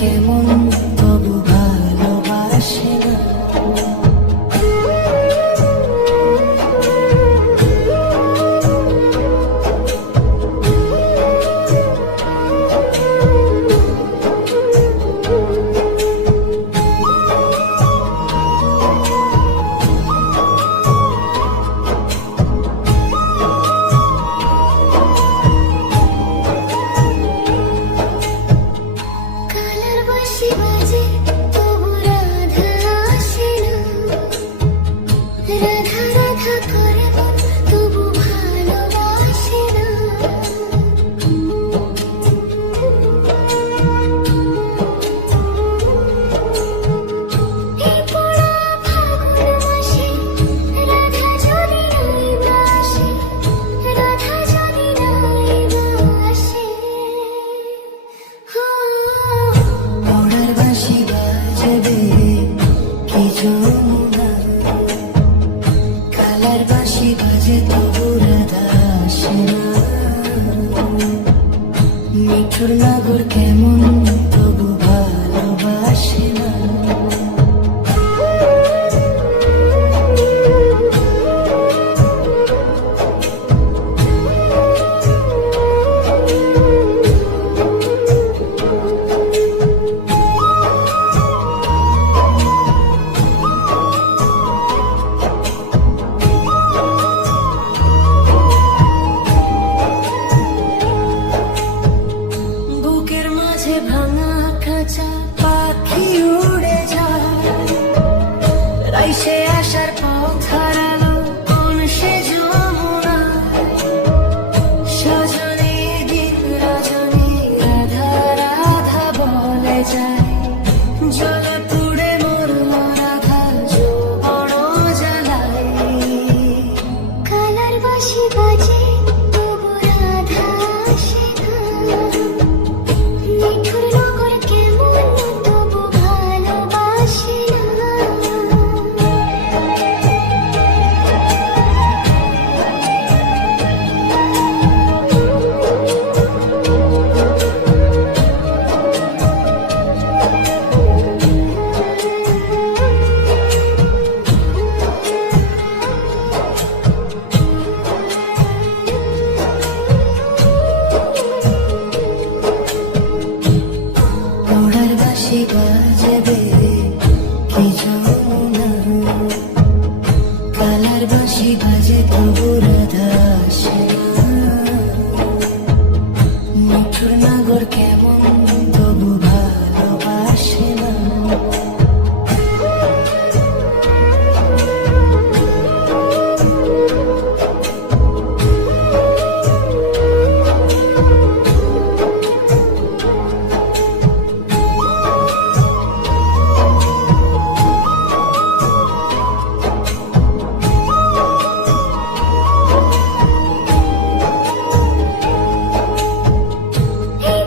কেমন তবু ভালোবাসে না। কালার বাঁশি বাজে তবু রাধা আসে না। মিঠুর নাগর কেমন তবু ভালোবাসে না। ভাঙা খাঁচা পাখি উড়ে যায়, রাইসে আসার পথ হারালো কোন সে যমুনা। সজনী দিন রজনী রাধা রাধা বলে যায়, জলে পুড়ে মরল রাধা যৌবন জ্বালায়। কালার বাঁশি বাজে তবু রাধা আসে না। মিঠুর নগর কেমন তবু ভালোবাসে না। ওড়ার বাঁশি বাজবে কি যমুনা, কালার বাঁশি বাজে তবু রাধা আসে না। মিঠুর নাগর কেমন তবু ভালোবাসে না। এই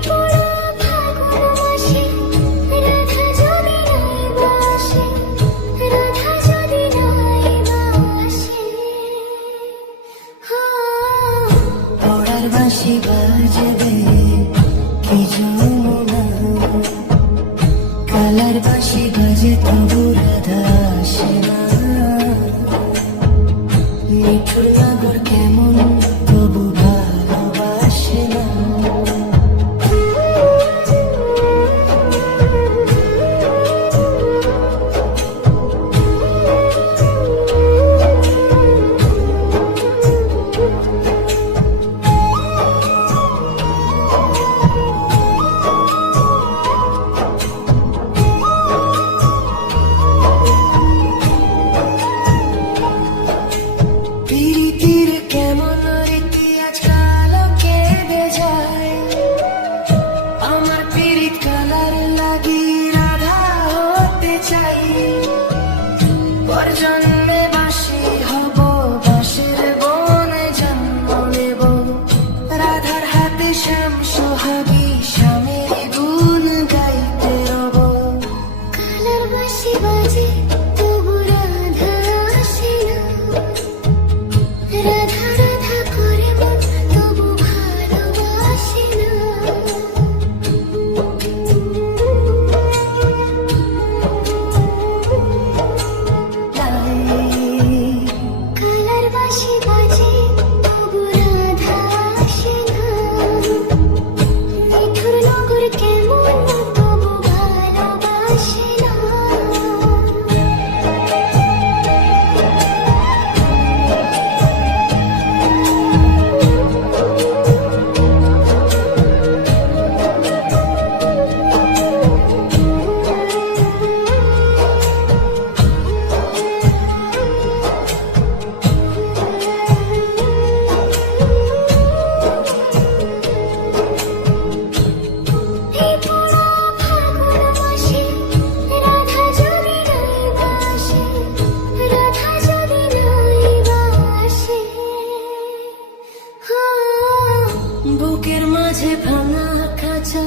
আমার কেমন না তবু ভালোবাসে না। এই পোড়া ফাগুন মাসে রাধা যদি নাই বাসে, রাধা যদি নাই বাসে, বুকের মাঝে ভাঙা খাঁচা